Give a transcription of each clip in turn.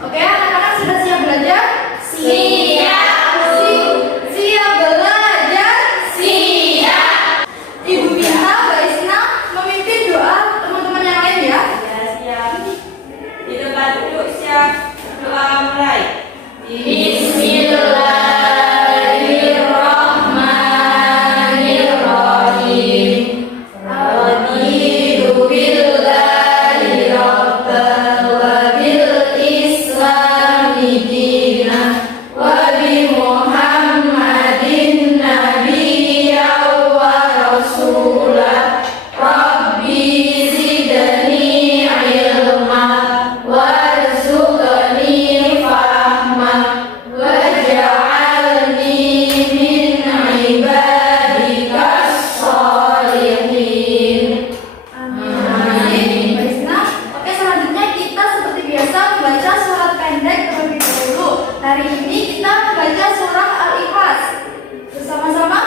Oke, anak-anak sudah siap belajar? Siap, Bu. Siap belajar? Siap. Ibu minta Mbak Isna memimpin doa teman-teman yang lain ya. Ya, siap. Di tempat duduk siap. Doa mulai. Bismillahirrahmanirrahim. Raditu billahi rabban wa bil islami dinan wa bi Muhammadin nabiyyan wa rasulah. Rabbi zidni ilma warzuqni fahma waj'alni min ibadikas sholihin. Amin. Mbak Isna. Oke, selanjutnya kita seperti biasa membaca surat pendek terlebih dahulu. Hari ini kita membaca surah Al-Ikhlas. Bersama-sama.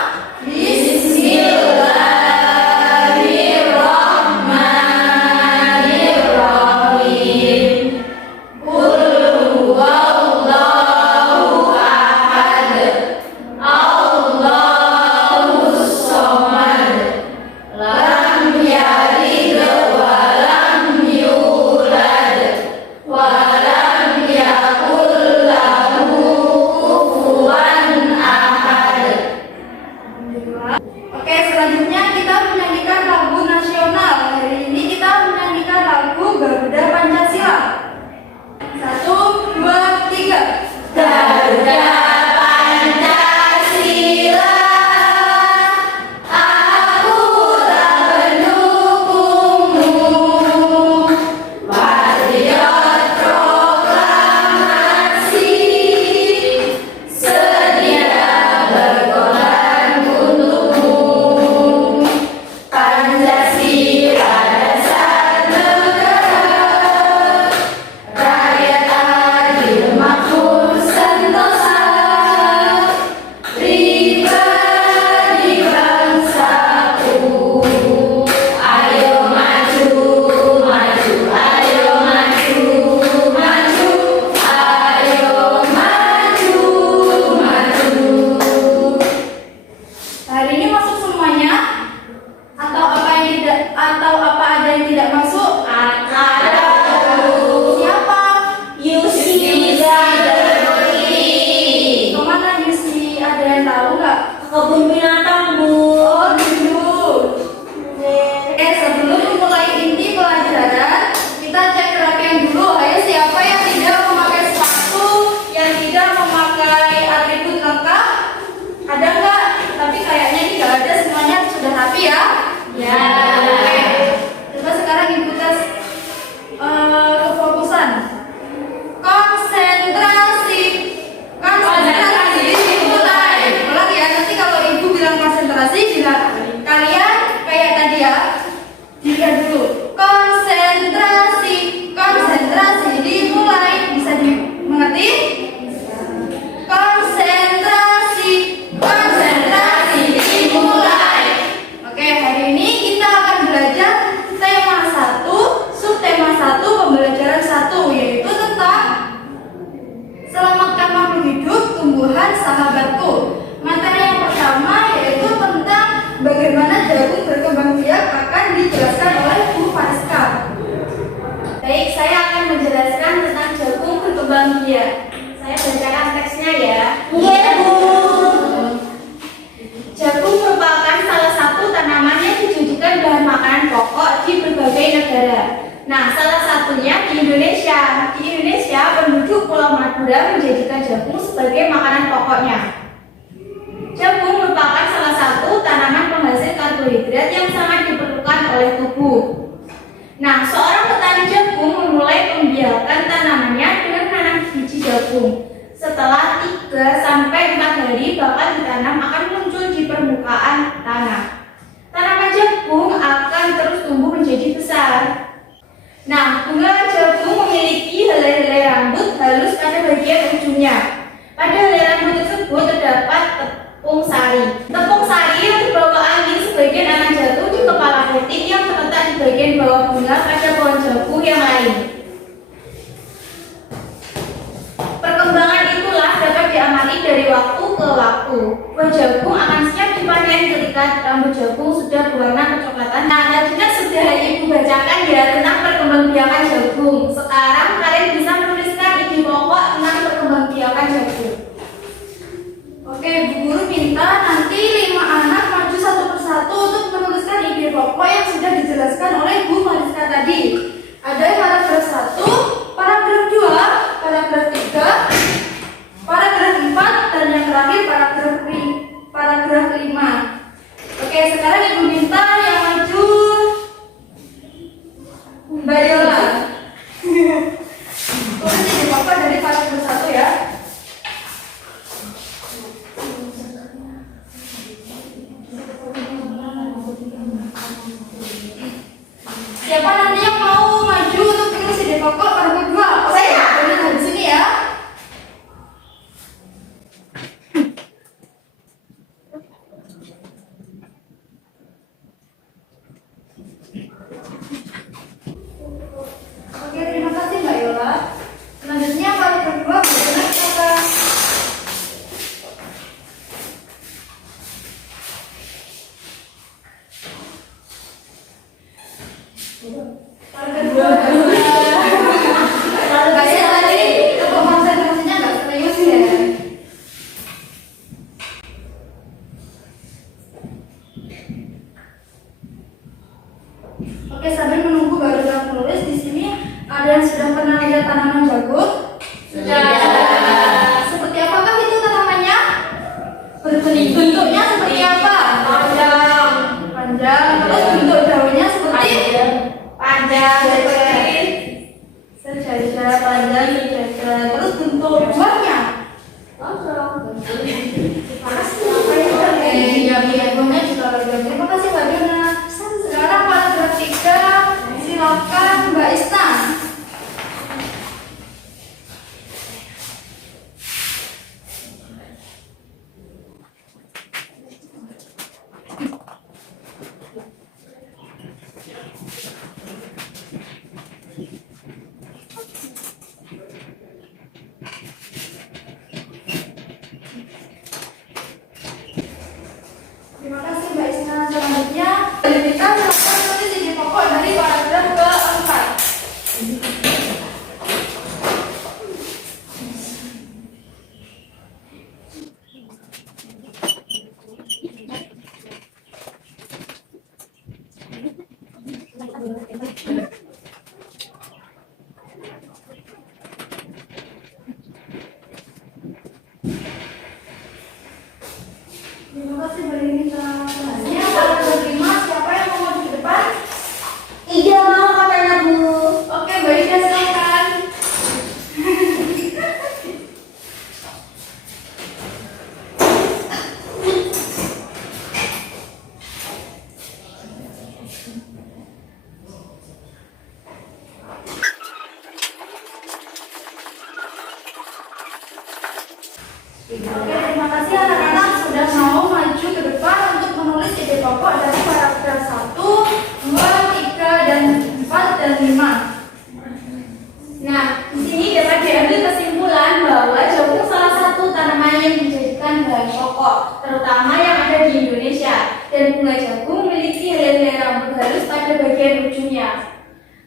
Bismillahirrahmanirrahim. Qul huwallahu ahad. Allahus samad. Lam yalid wa lam yulad wa lam yakul lahu kufuwan ahad. Oke, selanjutnya kita menyanyikan lagu nasional. Hari ini kita menyanyikan lagu Garuda Pancasila. 1, 2, 3. Garuda Pancasila, aku tak mendukungmu. Patriot proklamasi, sedia berkorban untukmu. Pancasila dasar negara, rakyat adil makmur sentosa, pribadi bangsaku. Ayo maju, maju, ayo maju, maju, ayo maju, maju. Hari ini masuk semuanya? Atau apa ada yang tidak masuk? Ada Siapa? Yusi Zadari. Kemana Yusi? Ada yang tahu nggak? Kebun binatang, Bu. Oh, dulu. Sebelum memulai inti pelajaran, kita cek rangkaian dulu. Ayo, siapa yang tidak memakai sepatu, yang tidak memakai atribut lengkap? Ada nggak? Tapi kayaknya ini nggak ada, semuanya sudah rapi ya. Ya. Oke. Coba sekarang ibu tes kefokusan. Konsentrasi. Konsentrasi dimulai. Ulang ya, nanti kalau ibu bilang konsentrasi, bila kalian kayak tadi ya, dilihat dulu. Konsentrasi, konsentrasi dimulai. Bisa dimengerti? Konsentrasi, konsentrasi dimulai. Oke, hari ini kita akan belajar tema 1, subtema 1, pembelajaran 1, yaitu tentang selamatkan makhluk hidup, tumbuhan sahabatku. Materi yang pertama yaitu tentang bagaimana jagung berkembang biak akan dijelaskan oleh Bu Fariska. Baik, saya akan menjelaskan tentang jagung berkembang biak. Saya bacakan teksnya ya. Iya, Bu. Jagung merupakan salah satu tanaman yang dijadikan bahan makanan pokok di berbagai negara. Nah, salah satunya di Indonesia. Di Indonesia, penduduk Pulau Madura menjadikan jagung sebagai makanan pokoknya. Jagung merupakan salah satu tanaman penghasil karbohidrat yang sangat diperlukan oleh tubuh. Nah, seorang petani jagung memulai pembiakan tanamannya dengan menanam biji jagung. Setelah 3-4 hari bakal ditanam akan muncul di permukaan tanah. Tanaman jagung akan terus tumbuh menjadi besar. Nah, bunga jagung memiliki helai-helai rambut halus pada bagian ujungnya. Pada helai rambut tersebut terdapat tepung sari. Tepung sari yang dibawa angin sebagian akan jatuh di kepala puting yang terletak di bagian bawah bunga pada pohon jagung yang lain. dari waktu ke waktu. Buah jagung akan siap dipanen ketika rambut jagung sudah berwarna kecoklatan. Nah, tadi kan sudah Ibu bacakan ya tentang perkembangbiakan jagung. Sekarang kalian bisa menuliskan ide pokok tentang perkembangbiakan jagung. Oke, Bu Guru minta nanti 5 anak maju satu persatu untuk menuliskan ide pokok yang sudah dijelaskan oleh Bu Mariska tadi. Ada paragraf 1, paragraf 2, paragraf 3, paragraf 4, dan yang terakhir paragraf 5. Oke, sekarang Ibu minta yang maju Mbak Yola. Tulis ide pokok dari paragraf 1 ya. Siapa nanti yang mau maju untuk tulis ide pokok paragraf 2? Saya. Tulis di sini ya. Oke, terima kasih Mbak Yola. Selanjutnya paragraf 2 bagaimana Kakak? Paragraf 2 Kalian tadi coba konsentrasinya nggak serius ya. Oke, sambil menunggu baru menulis di sini ada yang sudah pernah lihat tanaman jagung? Sudah. Seperti apakah itu tanamannya? Berbenih. Bentuknya seperti apa? Panjang. Panjang. Terus bentuk daunnya seperti Panjang. sejajar, panjang, sejajar. Terus bentuk buahnya? Oke, ya buahnya juga bagus. Terima kasih Mbak Diana. Sekarang paragraf 3, silakan Mbak Isna. Terima kasih Mbak Isna. Selanjutnya, kita silakan tulis ide pokok dari paragraf keempat. Terima kasih Mbak Dinita. Selanjutnya, paragraf 5, siapa yang mau maju ke depan? Ida mau katanya Bu. Oke, Mbak Ida silakan. Oke, terima kasih anak-anak sudah mau maju ke depan untuk menulis ide pokok dari paragraf 1, 2, 3, dan 4, dan 5. Nah, di sini dapat diambil kesimpulan bahwa jagung salah satu tanaman yang dijadikan bahan pokok, terutama yang ada di Indonesia. Dan bunga jagung memiliki helai-helai rambut halus pada bagian ujungnya.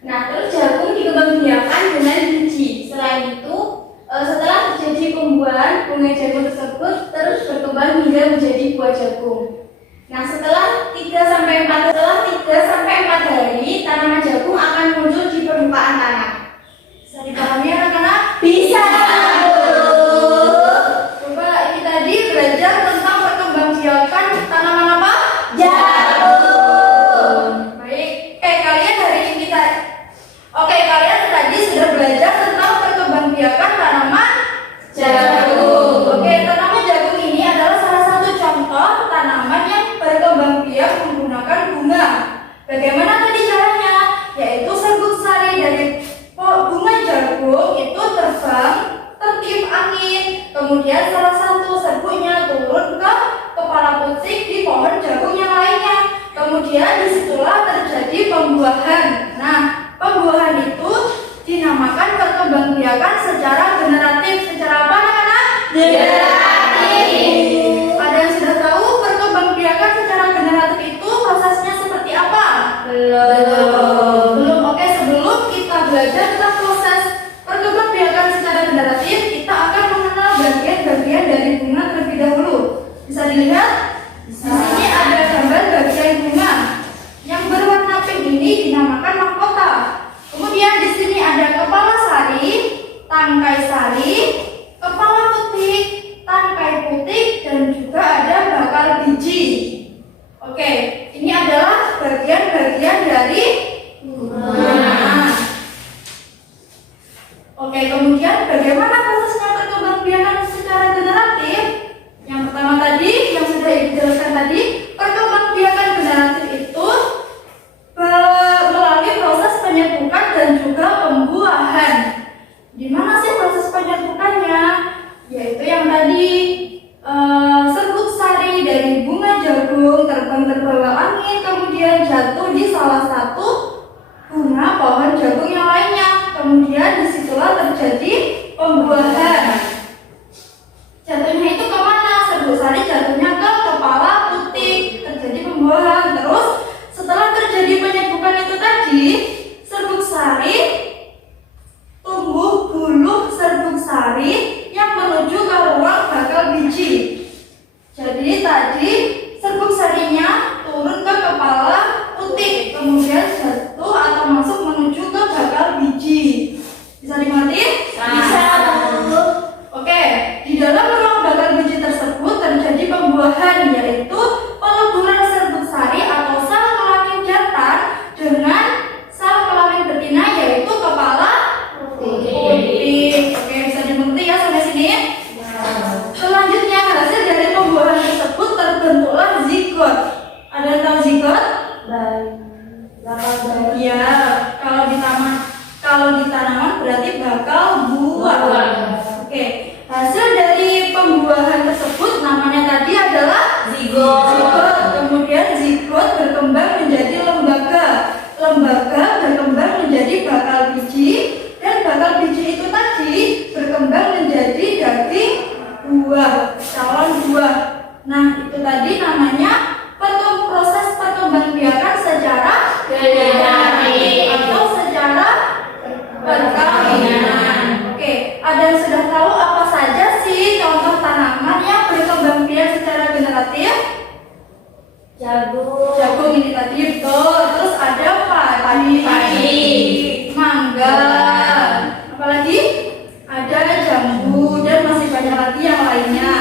Nah, terus jagung dikembangbiakan dengan biji. Selain itu, setelah terjadi pembuahan, bunga jagung tersebut terus berkembang hingga menjadi buah jagung. Nah, setelah 3-4 hari, tanaman jagung akan muncul di permukaan tanah. Bisa dipahami anak-anak? Bisa. Coba ini tadi belajar tentang perkembangbiakan tanaman apa? Jagung. Baik. Kalian hari ini kalian tadi sudah belajar tentang perkembangbiakan tanaman Jagung. Oke, tanaman jagung ini adalah salah satu contoh tanaman yang berkembang biak menggunakan bunga. Bagaimana tadi caranya? Yaitu serbuk sari dari bunga jagung itu terbang tertiup angin, kemudian salah satu serbuknya turun ke kepala pucik di pohon jagung yang lainnya. Kemudian disitulah terjadi pembuahan. Nah, pembuahan itu dinamakan perkembangbiakan secara generatif. Secara apa anak-anak? Generatif. tangkai sari, kepala putih, tangkai putih, dan juga ada bakal biji. Oke, ini adalah bagian-bagian dari bunga. Oke, kemudian bagaimana prosesnya perkembangbiakan secara generatif? Yang pertama tadi, yang sudah dijelaskan tadi, perkembangbiakan generatif itu melalui proses penyerbukan dan juga pembuahan. Di mana sih proses penyerbukannya? Yaitu yang tadi serbuk sari dari bunga jagung terbang terbawa angin, kemudian jatuh di salah satu bunga pohon jagung yang lainnya. Kemudian disitulah terjadi pembuahan. Jatuhnya itu kemana? Serbuk sari jatuhnya ke kepala putih, terjadi pembuahan. Terus setelah terjadi penyerbukan itu tadi, serbuk sari tumbuh bulu serbuk sari yang menuju ke ruang bakal biji. Jadi tadi serbuk sarinya turun ke kepala putih, kemudian jatuh atau masuk menuju ke bakal biji. Bisa dimengerti? Bisa. Oke, di dalam ruang bakal biji tersebut terjadi pembuahan, yaitu peleburan serbuk sari atau sel kelamin jantan dengan sel kelamin betina, yaitu kepala putih. Oke, bisa dimengerti ya sampai sini? Selanjutnya hasil dari pembuahan tersebut terbentuklah zigot. Ada yang tahu zigot? Ya, kalau di tanaman berarti bakal buah. Oke, hasil dari pembuahan tersebut namanya tadi adalah zigot. Kemudian zigot berkembang menjadi lembaga. Lembaga berkembang menjadi bakal biji, dan bakal biji itu tadi berkembang menjadi daging buah, calon buah. Nah, itu tadi namanya proses perkembangbiakan secara generatif atau secara perkawinan. Oke, ada yang sudah tahu apa saja sih contoh tanaman yang berkembangbiak secara generatif? Jagung ini tadi betul. Terus ada padi, mangga, apalagi ada jambu, dan masih banyak lagi yang lainnya.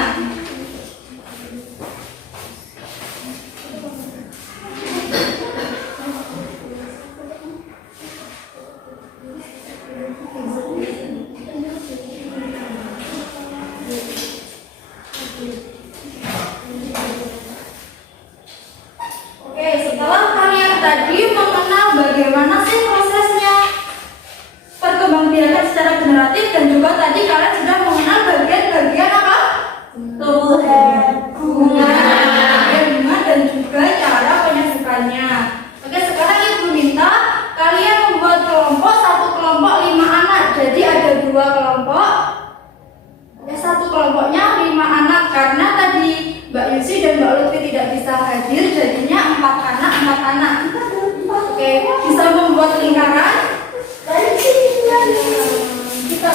Oke, setelah kalian tadi mengenal bagaimana sih prosesnya perkembangbiakan secara generatif, dan juga tadi kalian sudah mengenal bagian-bagian apa? Tumbuhan bunga, dan juga cara penyerbukannya. Oke, sekarang ibu minta kalian membuat kelompok, satu kelompok 5 anak. Jadi ada 2 kelompok. Satu kelompoknya 5 anak, karena tadi Mbak Yusi dan Mbak Lutfi tidak bisa hadir, jadinya 4 anak. Oke, bisa membuat lingkaran. Kita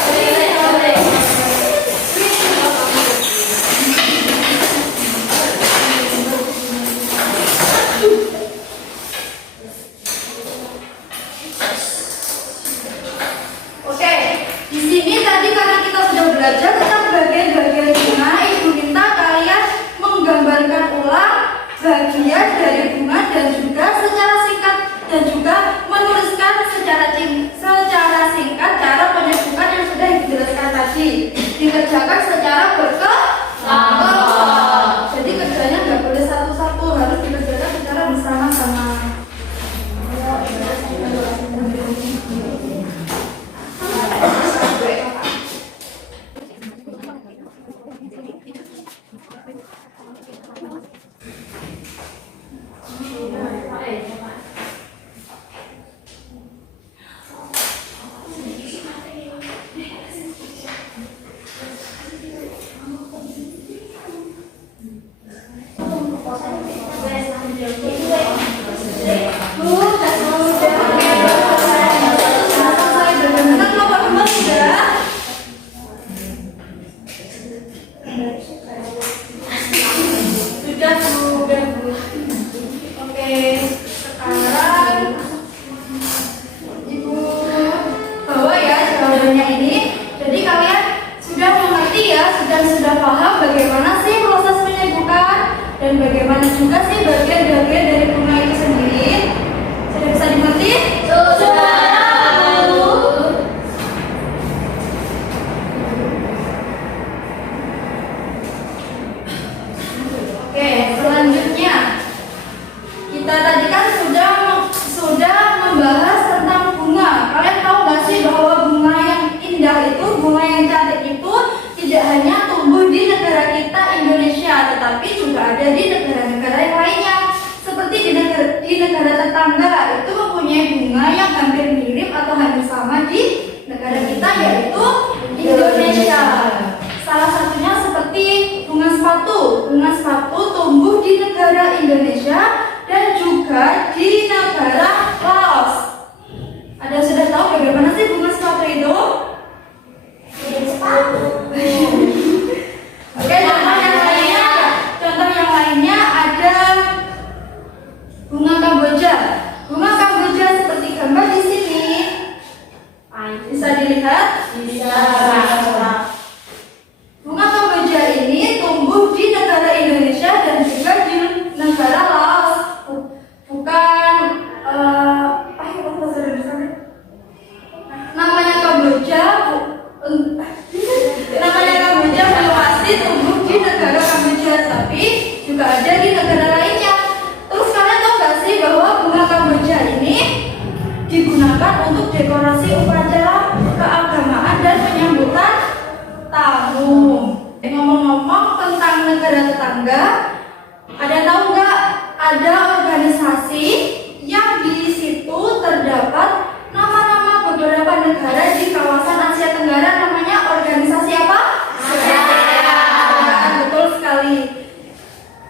Oke, di sini tadi karena kita sudah belajar tentang bagian-bagian bunga, ibu minta kalian menggambarkan ulang bagian dari bunga dan juga secara singkat, dan juga menuliskan secara singkat cara penyerbukan yang sudah dijelaskan tadi. Dikerjakan secara berkelompok. Jadi kerjanya nggak boleh satu-satu, harus dikerjakan secara bersama-sama. Jadi juga sih bagian-bagian dari bunga itu sendiri? Sudah bisa dimengerti? Oke, selanjutnya kita tadi kan sudah membahas tentang bunga. Kalian tahu nggak sih bahwa bunga yang indah itu, bunga yang cantik itu tidak hanya tumbuh di negara kita Indonesia, tetapi juga ada di negara-negara yang lainnya. Seperti di negara tetangga itu mempunyai bunga yang hampir mirip atau hampir sama di negara kita, yaitu Indonesia. Salah satunya seperti bunga sepatu. Bunga sepatu tumbuh di negara Indonesia dan juga di negara Laos. Ada yang sudah tahu bagaimana sih bunga sepatu itu? Oke, contoh yang lainnya ada bunga Kamboja. Bunga Kamboja seperti gambar di sini. Bisa dilihat? Bisa. Bunga Kamboja ini tumbuh di negara Indonesia dan juga di negara Laos. Bukan namanya Kamboja. Namanya Kamboja belum pasti tumbuh di negara Kamboja, tapi juga ada di negara lainnya. Terus kalian tahu nggak sih bahwa bunga Kamboja ini digunakan untuk dekorasi upacara keagamaan dan penyambutan tamu. Ngomong-ngomong tentang negara tetangga, ada tahu nggak ada organisasi yang di situ terdapat nama-nama beberapa negara di kawasan Asia Tenggara, namanya organisasi apa? ASEAN. Betul sekali.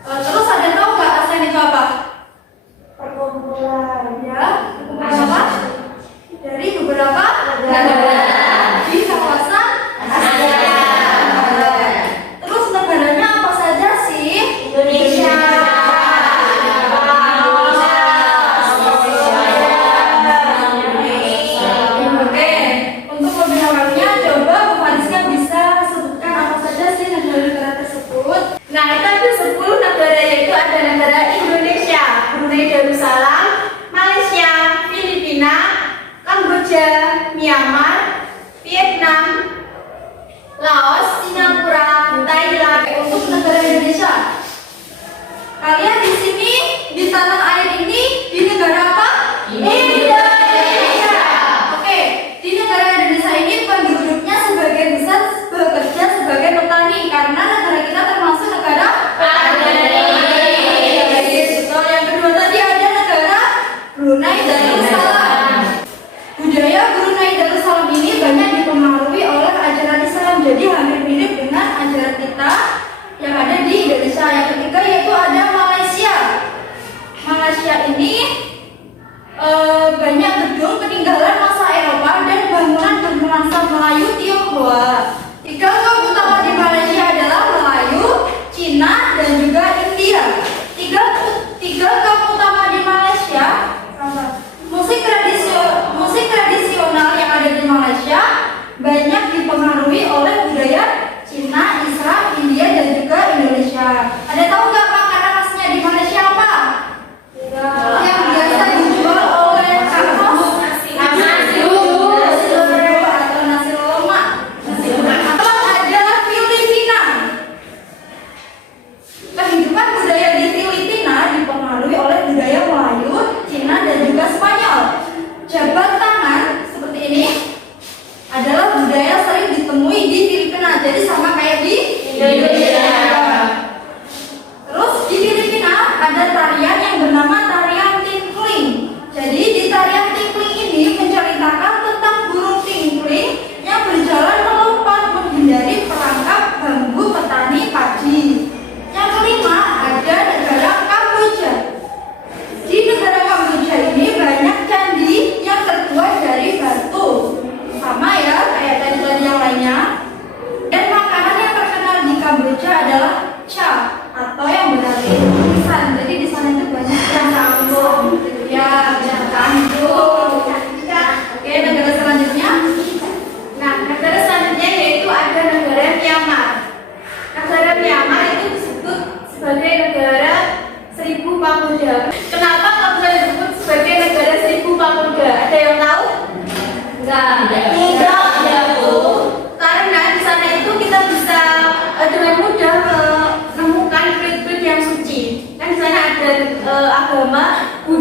Terus ada tahu nggak ASEAN itu apa? Perkumpulan. Ya, perkumpulan apa? Dari beberapa negara di kawasan ASEAN. Terus negaranya apa saja sih? Indonesia. Oke, untuk lebih awalnya coba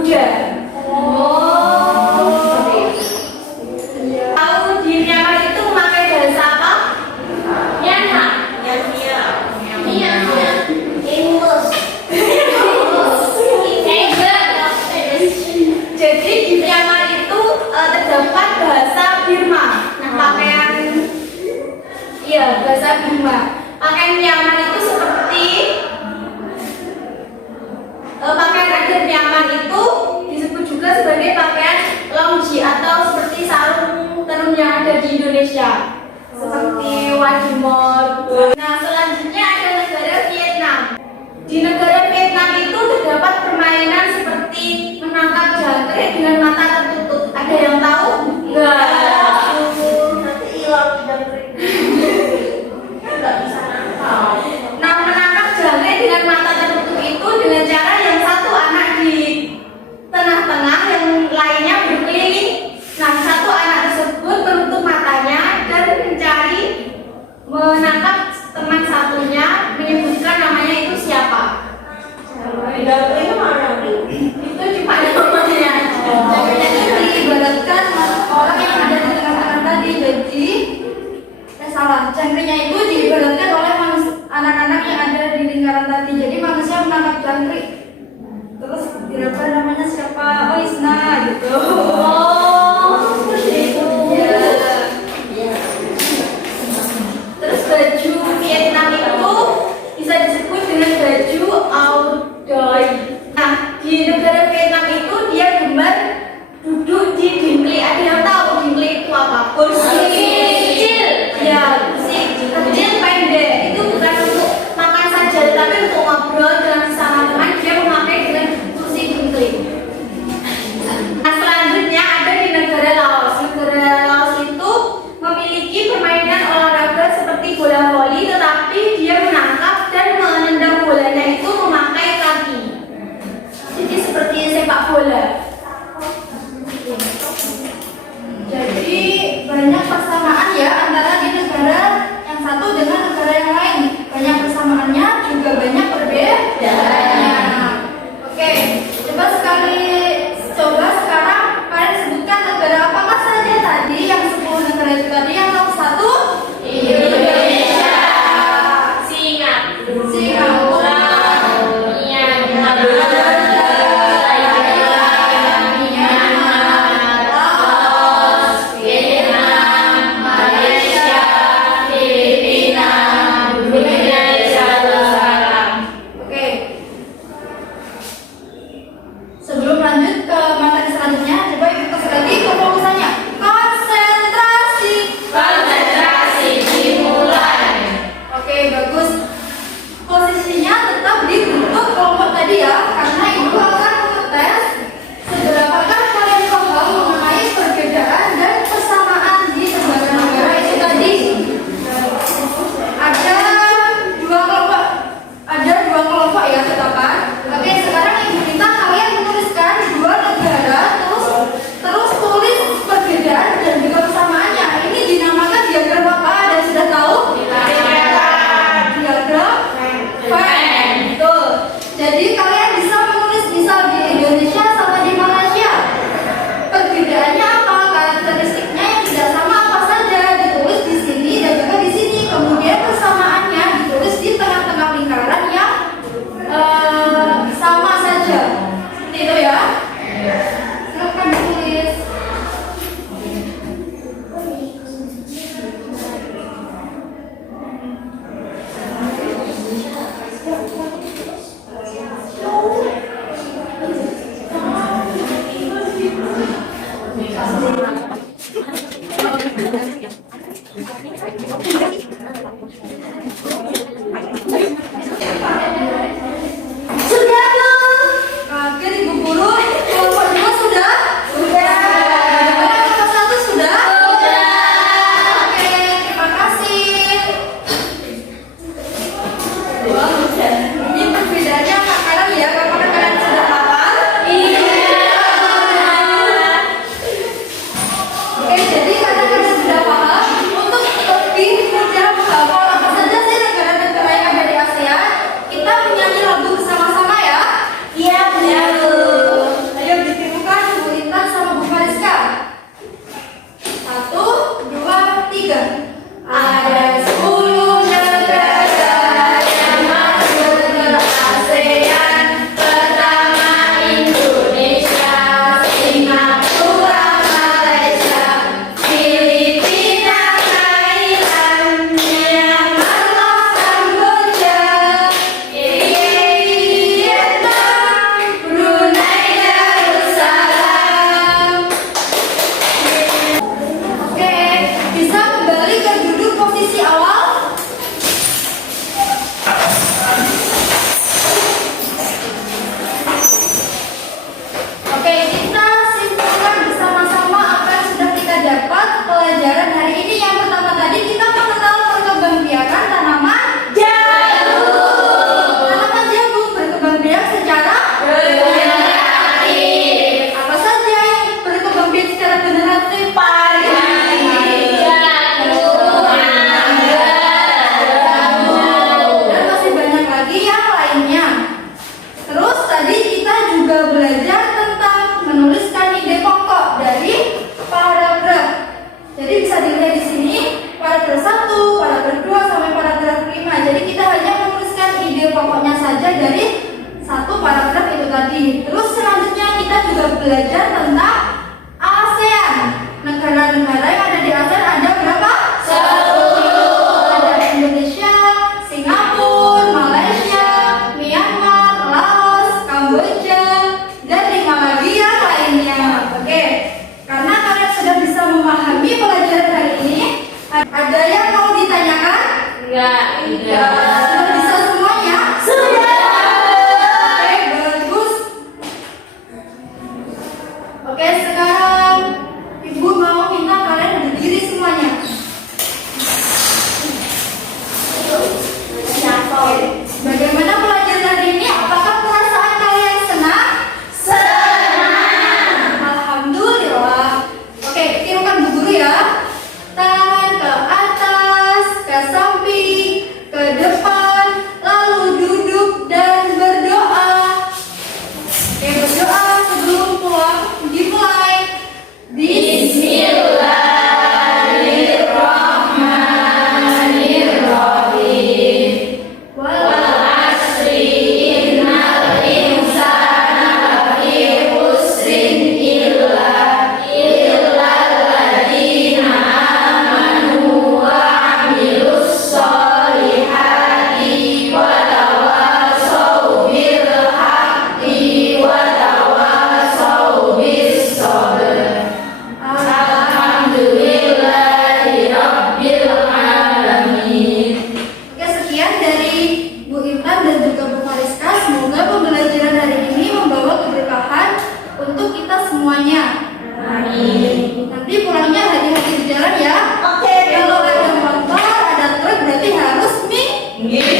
kuda. Tahu di Myanmar itu memakai bahasa apa? Myanmar. Jadi di Myanmar itu terdapat bahasa Birma. Nah, bahasa Birma. Pakaian Myanmar itu seperti pakaian adat Myanmar itu disebut juga sebagai pakaian longji atau seperti sarung tenun yang ada di Indonesia, seperti wadimor. Nah, selanjutnya ada negara Vietnam. Di negara Vietnam itu terdapat permainan seperti menangkap jangkrik dengan mata tertutup. Ada yang tahu? Enggak. Nanti hilang jangkrik. Nggak bisa nangkap. Nah, menangkap jangkrik dengan mata tertutup itu dengan cara yang satu anak di tengah-tengah, yang lainnya berkeliling. Nah, satu anak tersebut menutup matanya dan mencari menangkap teman satunya, menyebutkan namanya itu siapa. Jangkriknya mana? Itu cuma namanya. Jangkrik itu diibaratkan orang yang ada di tengah-tengah tadi. Jadi salah, jangkriknya itu diibaratkan oleh anak-anak yang ada di lingkaran tadi. Jadi manusia menangkap jangkrik, terus kira-kira namanya siapa? Oh, Isna gitu. Oh, seperti itu. Ya. Terus baju Sudah bisa semuanya? Sudah. Oke, bagus. Oke, sekarang Ibu mau minta kalian berdiri semuanya. Bagaimana pelajaran hari ini? Apakah perasaan kalian senang? Senang. Alhamdulillah. Oke, tirukan Bu Guru ya. Tangan ke atas, ke samping, ke depan, lalu duduk dan berdoa. Oke, berdoa sebelum pulang dimulai. Bismillahirrahmanirrahim. Wal Asri innal insana lafi khusrin illa alladziina amanu wa 'amilus sholihati wa tawassaw bil haqqi wa tawassaw bis sabr. Alhamdulillahi rabbil alamin. Oke, sekian dari Bu Intan dan juga Bu Mariska. Semoga pembelajaran hari ini membawa keberkahan untuk kita semuanya. Amin. Nanti pulangnya hati-hati di jalan ya. Oke, Kalau ada motor, ada truk berarti harus minggir.